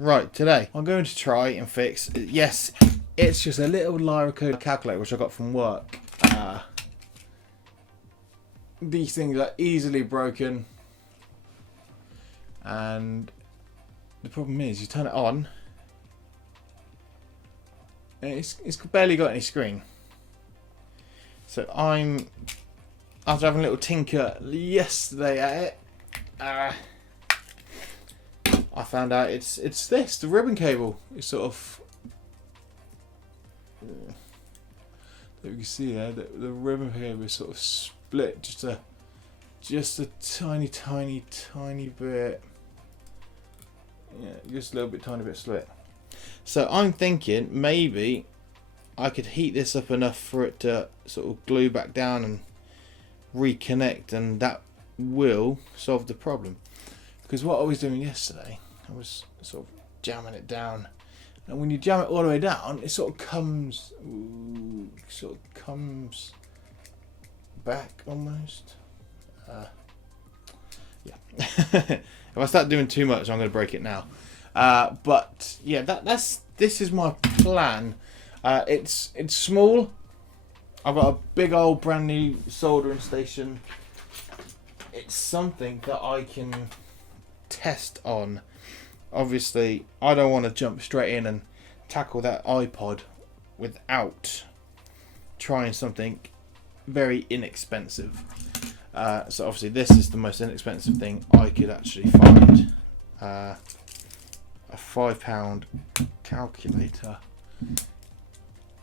Right, today I'm going to try and fix, yes, it's just a little Lyreco calculator which I got from work. These things are easily broken, and the problem is you turn it on and it's barely got any screen. So after having a little tinker yesterday at it, I found out it's this, the ribbon cable. It's sort of, you can see there that the ribbon cable is sort of split just a tiny bit. Yeah, just a little bit, tiny bit split. So I'm thinking maybe I could heat this up enough for it to sort of glue back down and reconnect, and that will solve the problem. Because what I was doing yesterday, I was sort of jamming it down, and when you jam it all the way down, it sort of comes back almost. Yeah. If I start doing too much, I'm going to break it now. But yeah, this is my plan. It's small. I've got a big old brand new soldering station. It's something that I can test on. Obviously, I don't want to jump straight in and tackle that iPod without trying something very inexpensive. So obviously this is the most inexpensive thing I could actually find. A £5 calculator.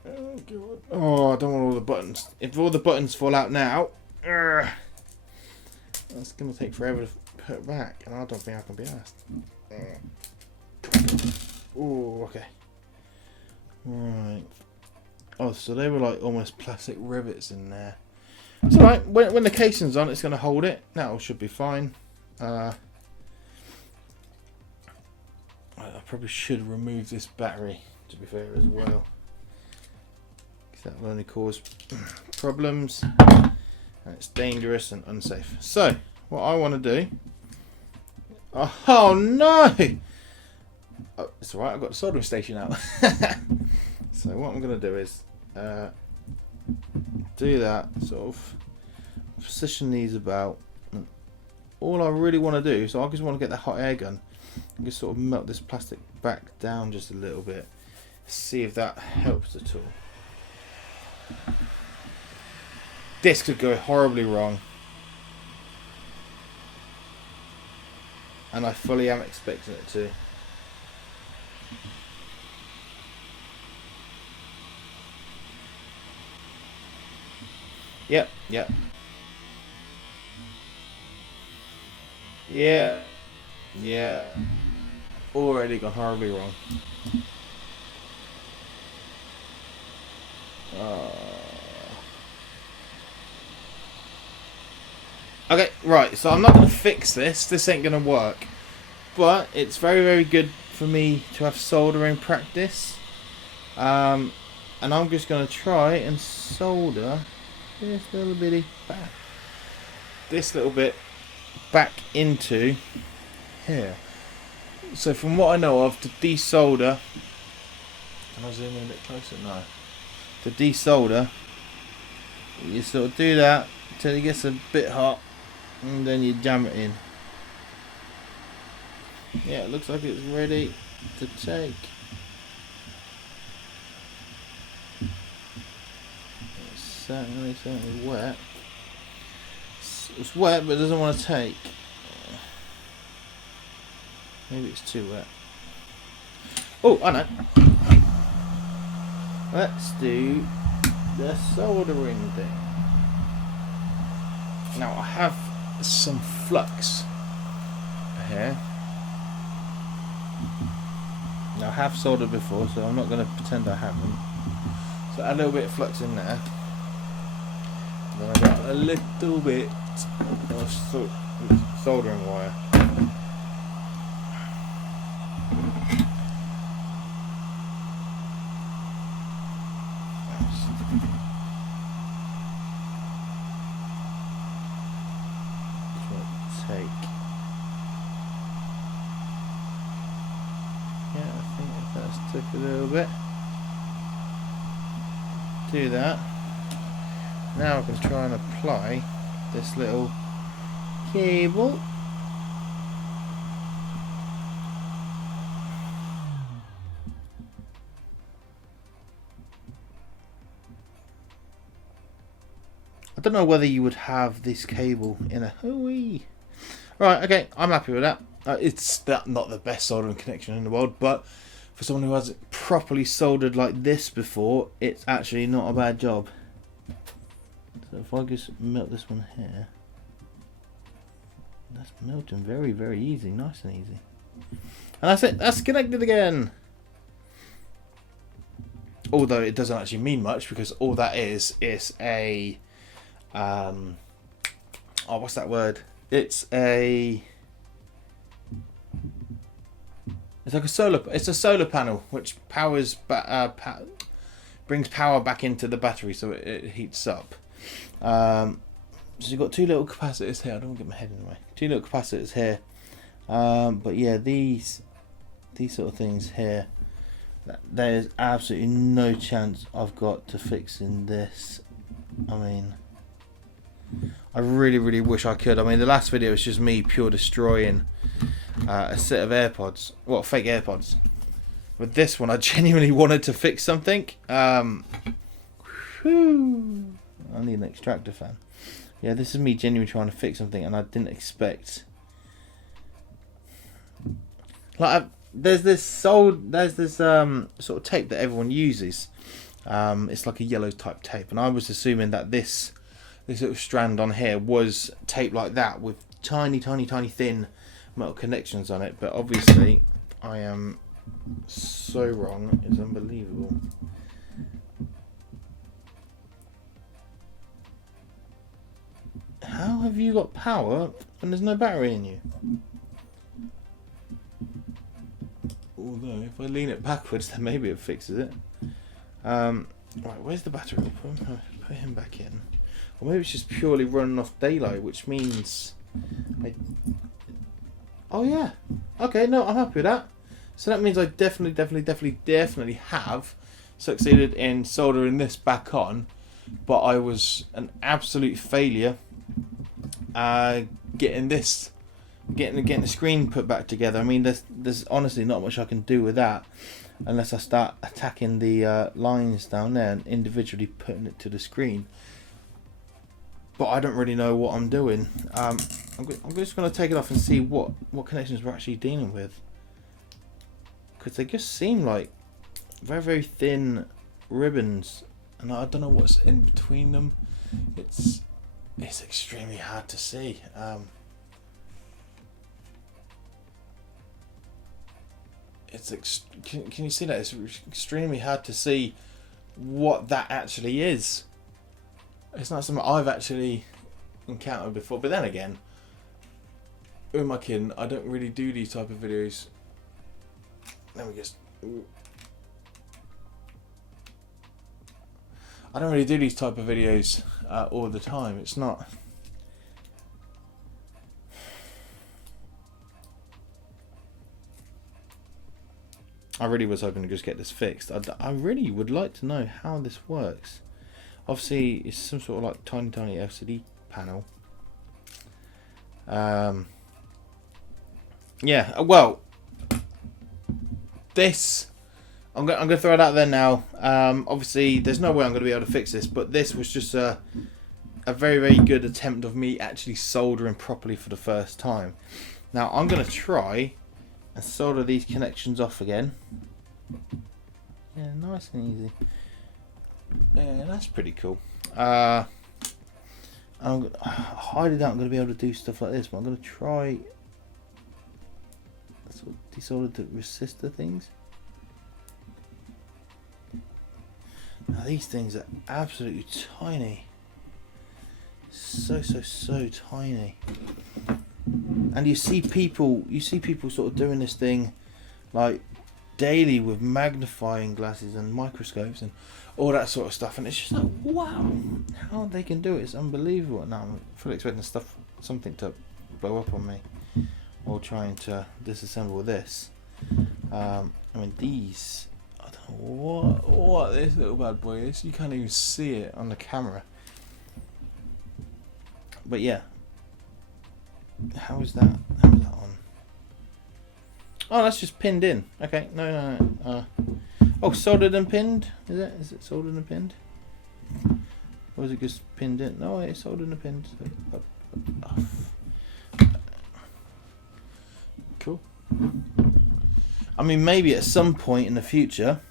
Oh god. Oh, I don't want all the buttons. If all the buttons fall out now, that's going to take forever to put back, and I don't think I can be asked. Oh, okay. Right. Oh, so they were like almost plastic rivets in there. It's alright. When the casing's on, it's going to hold it. That should be fine. I probably should remove this battery, to be fair, as well. That will only cause problems, and it's dangerous and unsafe. So what I want to do, oh no, oh, it's alright, I've got the soldering station out. So what I'm going to do is do that, sort of position these about. All I really want to do, so I just want to get the hot air gun and just sort of melt this plastic back down just a little bit, see if that helps at all. This could go horribly wrong, and I fully am expecting it to. Yep. Yeah. Already gone horribly wrong. Okay, right, so I'm not going to fix this. This ain't going to work. But it's very, very good for me to have soldering practice. And I'm just going to try and solder this little bitty back. This little bit back into here. So from what I know of, to desolder, can I zoom in a bit closer? No. To desolder, you sort of do that until it gets a bit hot, and then you jam it in. Yeah, it looks like it's ready to take. It's certainly wet. It's wet, but it doesn't want to take. Maybe it's too wet. Oh, I know. Let's do the soldering thing. Now I have some flux here. Now I have soldered before, so I'm not going to pretend I haven't. So add a little bit of flux in there. Then I've got a little bit of soldering wire. think that's took a little bit. Do that. Now I can try and apply this little cable. I don't know whether you would have this cable in a hooey. Right, okay, I'm happy with that. It's not the best soldering connection in the world, but for someone who hasn't properly soldered like this before, it's actually not a bad job. So if I just melt this one here, that's melting very, very easy, nice and easy. And that's it, that's connected again. Although it doesn't actually mean much, because all that is a oh, what's that word? It's like a solar panel which powers brings power back into the battery, so it heats up. So you've got two little capacitors here. I don't want to get my head in the way. Two little capacitors here. But yeah, these sort of things here, there's absolutely no chance I've got to fixing this. I mean, I really, really wish I could. I mean, the last video was just me pure destroying a set of AirPods. Well, fake AirPods. With this one, I genuinely wanted to fix something. Whew, I need an extractor fan. Yeah, this is me genuinely trying to fix something, and I didn't expect. Like, there's this sort of tape that everyone uses. It's like a yellow type tape, and I was assuming that this little strand on here was tape like that with tiny, tiny, tiny thin metal connections on it. But obviously, I am so wrong. It's unbelievable. How have you got power when there's no battery in you? Although, if I lean it backwards, then maybe it fixes it. Right, where's the battery? Put him back in. Or maybe it's just purely running off daylight, which means... Oh yeah. Okay, no, I'm happy with that. So that means I definitely have succeeded in soldering this back on, but I was an absolute failure getting the screen put back together. I mean, there's honestly not much I can do with that unless I start attacking the lines down there and individually putting it to the screen. But I don't really know what I'm doing. I'm just going to take it off and see what connections we're actually dealing with, because they just seem like very, very thin ribbons, and I don't know what's in between them. It's extremely hard to see. Can you see that? It's extremely hard to see what that actually is. It's not something I've actually encountered before. But then again, who am I kidding? I don't really do these type of videos. Let me just... I don't really do these type of videos all the time. It's not... I really was hoping to just get this fixed. I really would like to know how this works. Obviously, it's some sort of like tiny LCD panel. Yeah, well, this... I'm going to throw it out there now. Obviously, there's no way I'm going to be able to fix this, but this was just a very, very good attempt of me actually soldering properly for the first time. Now, I'm going to try and solder these connections off again. Yeah, nice and easy. Yeah, that's pretty cool. I highly doubt I'm going to be able to do stuff like this, but I'm going to try sort of desolder the resistor things. Now these things are absolutely tiny. So tiny. And you see people sort of doing this thing like daily with magnifying glasses and microscopes and all that sort of stuff, and it's just like, wow, how they can do it. It's unbelievable. Now I'm fully expecting something to blow up on me while trying to disassemble this. I mean these, I don't know what this little bad boy is. You can't even see it on the camera. But yeah. How is that? How is that on? Oh, that's just pinned in. Okay, no. Oh, soldered and pinned? Is it? Is it soldered and pinned? Or is it just pinned in? No, it's soldered and pinned. Cool. I mean, maybe at some point in the future,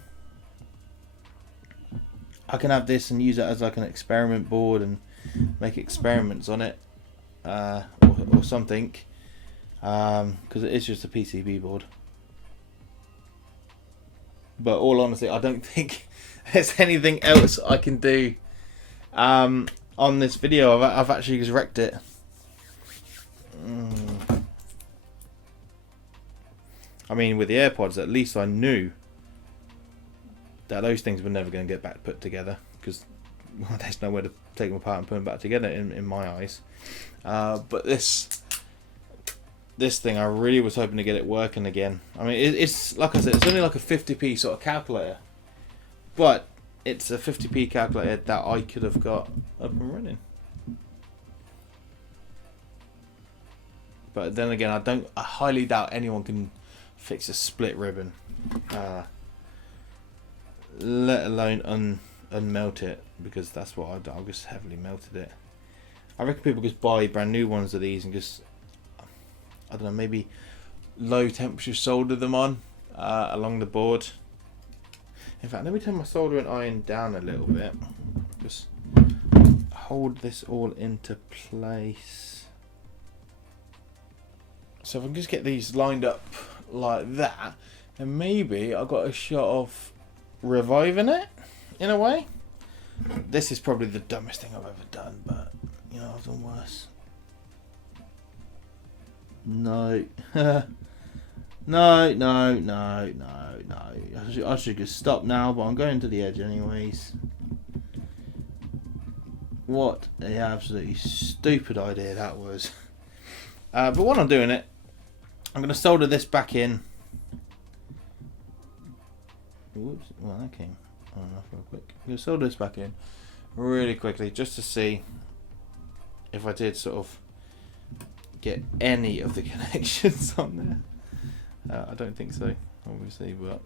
I can have this and use it as like an experiment board and make experiments on it, or something. Because it is just a PCB board. But all honesty, I don't think there's anything else I can do on this video. I've actually just wrecked it. I mean, with the AirPods, at least I knew that those things were never going to get back put together, because well, there's nowhere to take them apart and put them back together in my eyes. But this thing, I really was hoping to get it working again. I mean, it's like I said, it's only like a 50p sort of calculator, but it's a 50p calculator that I could have got up and running. But then again, I highly doubt anyone can fix a split ribbon, let alone unmelt it, because that's what I just heavily melted it. I reckon people just buy brand new ones of these and just, I don't know, maybe low temperature solder them on along the board. In fact, let me turn my soldering iron down a little bit. Just hold this all into place. So if I can just get these lined up like that, then maybe I've got a shot of reviving it in a way. This is probably the dumbest thing I've ever done, but you know, I've done worse. No. No. I should just stop now, but I'm going to the edge anyways. What an absolutely stupid idea that was. But while I'm doing it, I'm going to solder this back in. Whoops, well that came on enough real quick. I'm going to solder this back in really quickly, just to see if I did sort of get any of the connections on there. I don't think so, obviously, but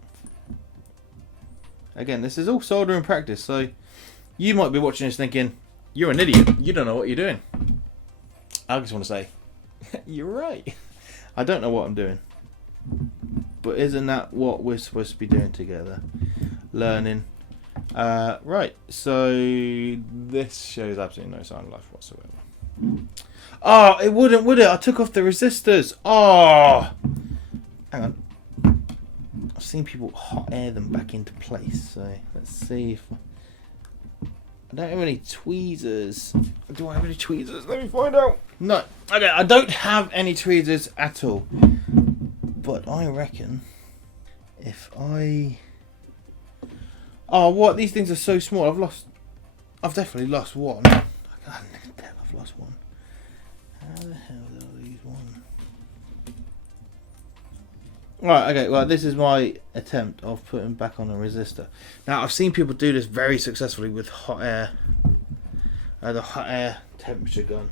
again, this is all soldering practice, so you might be watching this thinking, you're an idiot, you don't know what you're doing. I just want to say, you're right. I don't know what I'm doing, but isn't that what we're supposed to be doing together? Learning. Right, so this shows absolutely no sign of life whatsoever. Oh, it wouldn't, would it? I took off the resistors. Oh, hang on. I've seen people hot air them back into place, so let's see if I don't have any tweezers. Do I have any tweezers? Let me find out. No. Okay, I don't have any tweezers at all. But I reckon if I... Oh, what? These things are so small. I've definitely lost one. I can't tell I've lost one. How the hell did I lose one? Right, okay, well, this is my attempt of putting back on a resistor. Now, I've seen people do this very successfully with hot air, the hot air temperature gun.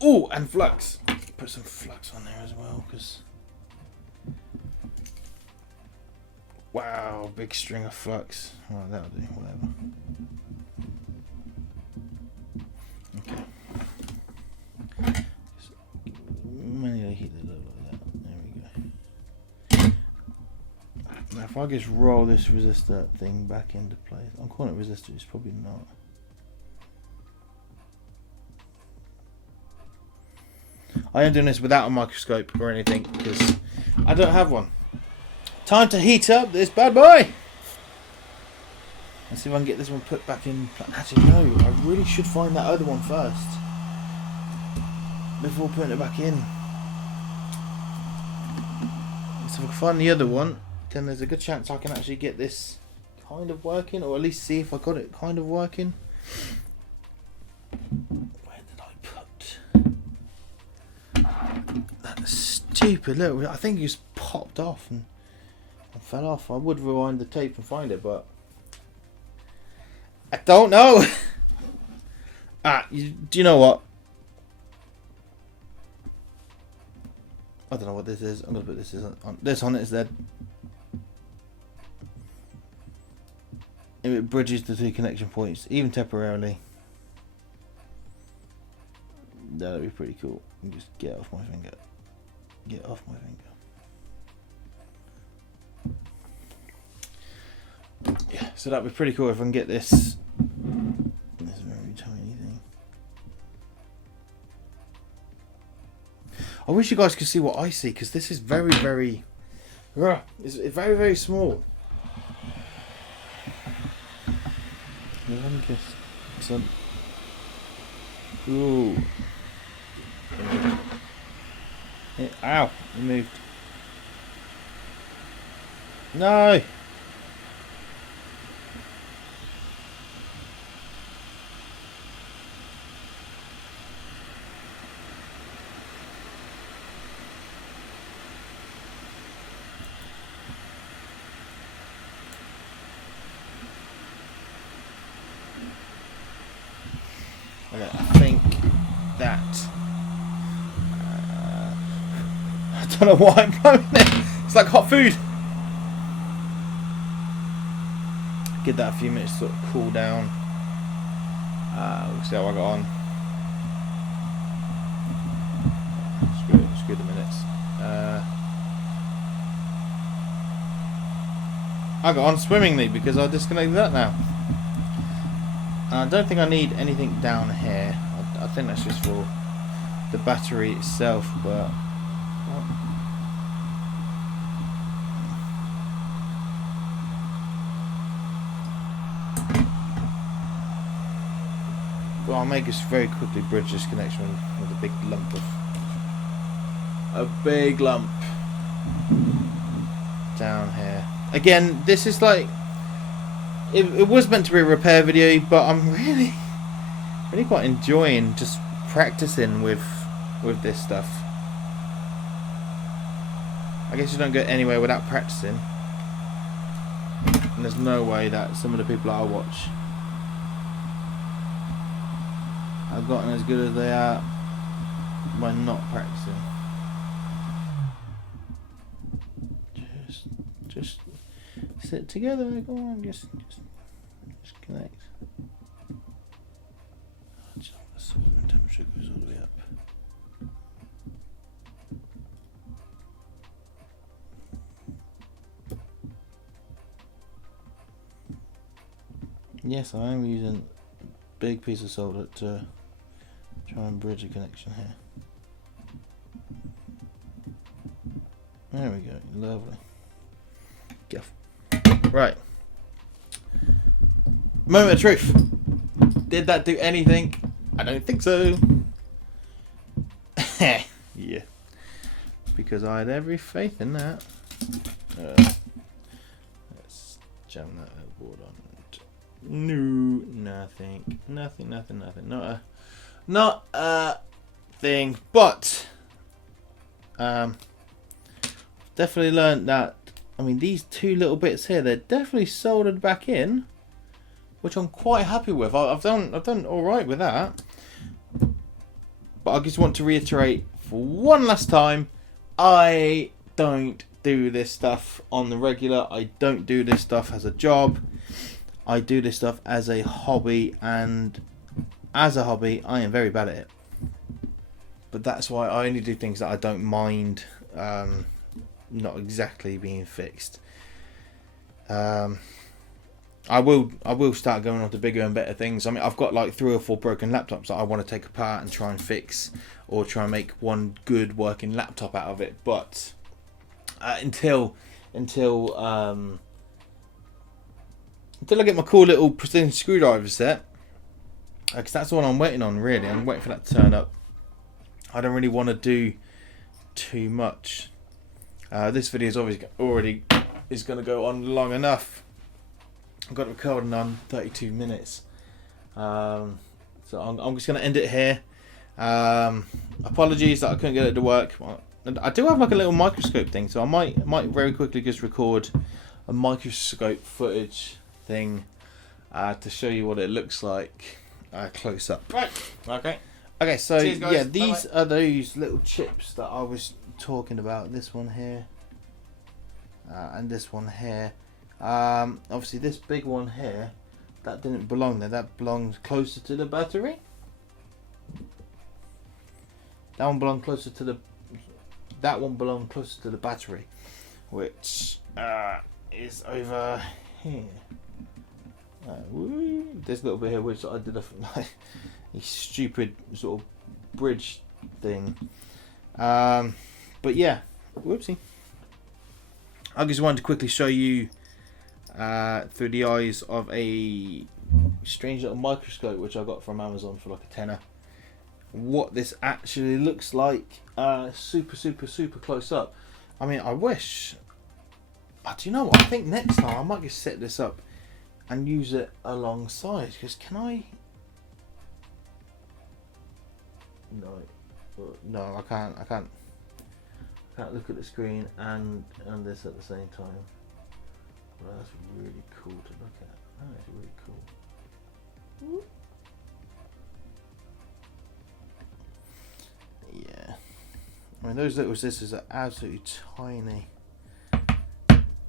Oh, and flux. Put some flux on there as well, because... Wow, big string of flux. Well, that'll do, whatever. Okay. Manually heat it up like that. There we go. Now if I just roll this resistor thing back into place, I'm calling it resistor, it's probably not. I am doing this without a microscope or anything because I don't have one. Time to heat up this bad boy. Let's see if I can get this one put back in. Actually no, I really should find that other one first before putting it back in. So if I can find the other one, then there's a good chance I can actually get this kind of working, or at least see if I got it kind of working. Where did I put that stupid little... I think you just popped off and fell off. I would rewind the tape and find it, but I don't know. Do you know what? I don't know what this is. I'm gonna put this on it instead. If it bridges the two connection points, even temporarily, that'd be pretty cool. Just get off my finger. Get off my finger. Yeah, so that'd be pretty cool if I can get this very tiny thing. I wish you guys could see what I see, because this is very, it's very, very small. Ooh. Ow, it moved. No. Okay, I think that I don't know why I'm blowing it. It's like hot food. Give that a few minutes to sort of cool down. We'll see how I got on. Screw the minutes. I got on swimmingly because I disconnected that now. I don't think I need anything down here. I think that's just for the battery itself, but well, I'll make this very quickly bridge this connection with a big lump down here. Again, this is like it was meant to be a repair video, but I'm really quite enjoying just practicing with this stuff. I guess you don't get anywhere without practicing, and there's no way that some of the people I watch have gotten as good as they are by not practicing. Just sit together. Go on, just connect. The temperature goes all the way up. Yes, I am using a big piece of solder to try and bridge a connection here. There we go, lovely. Get off. Right. Moment of truth. Did that do anything? I don't think so. Yeah. Because I had every faith in that. Let's jam that board on. No, nothing. Not a thing. But definitely learned that. I mean, these two little bits here, they're definitely soldered back in, which I'm quite happy with. I've done all right with that. But I just want to reiterate for one last time, I don't do this stuff on the regular. I don't do this stuff as a job. I do this stuff as a hobby, and as a hobby, I am very bad at it. But that's why I only do things that I don't mind not exactly being fixed. I will start going on to bigger and better things. I mean, I've got like 3 or 4 broken laptops that I want to take apart and try and fix, or try and make one good working laptop out of it. But until I get my cool little precision screwdriver set, because that's all I'm waiting on really. I'm waiting for that to turn up. I don't really want to do too much. This video is obviously already going to go on long enough. I've got it recording on 32 minutes. So I'm just going to end it here. Apologies that I couldn't get it to work. I do have like a little microscope thing, so I might very quickly just record a microscope footage thing to show you what it looks like close up. Right. Okay. Okay, so Cheers, guys. yeah, these Bye-bye. are those little chips that I was talking about. This one here, and this one here. Obviously, this big one here, that didn't belong there. That belongs closer to the battery. That one belonged closer to the. That one belonged closer to the battery, which is over here. This little bit here, which I did a stupid sort of bridge thing. But yeah, whoopsie. I just wanted to quickly show you through the eyes of a strange little microscope which I got from Amazon for like a tenner, what this actually looks like super close up. I mean, I wish, do you know what, I think next time I might just set this up and use it alongside, because can I, no I can't look at the screen and this at the same time. Well, that's really cool to look at. That is really cool. Yeah, I mean those little scissors are absolutely tiny.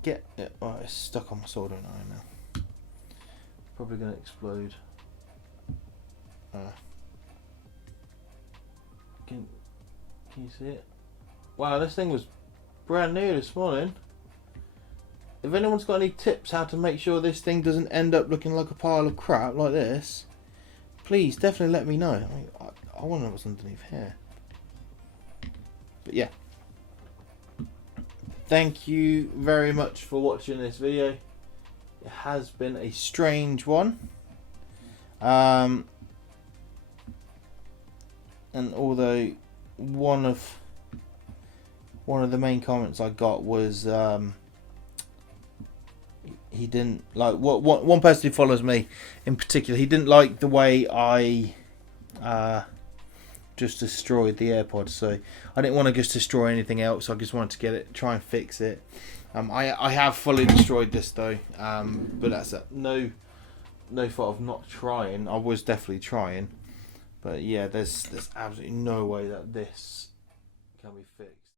Get it. Oh, it's stuck on my soldering iron now. Probably gonna explode. Can you see it? Wow, this thing was brand new this morning. If anyone's got any tips how to make sure this thing doesn't end up looking like a pile of crap like this, please definitely let me know. I mean, I want to know what's underneath here. But yeah, thank you very much for watching this video. It has been a strange one, and although one of the main comments I got was he didn't like one person who follows me in particular, he didn't like the way I just destroyed the AirPods. So I didn't want to just destroy anything else. I just wanted to try and fix it. I have fully destroyed this though, but that's no fault of not trying. I was definitely trying, but yeah, there's absolutely no way that this can be fixed.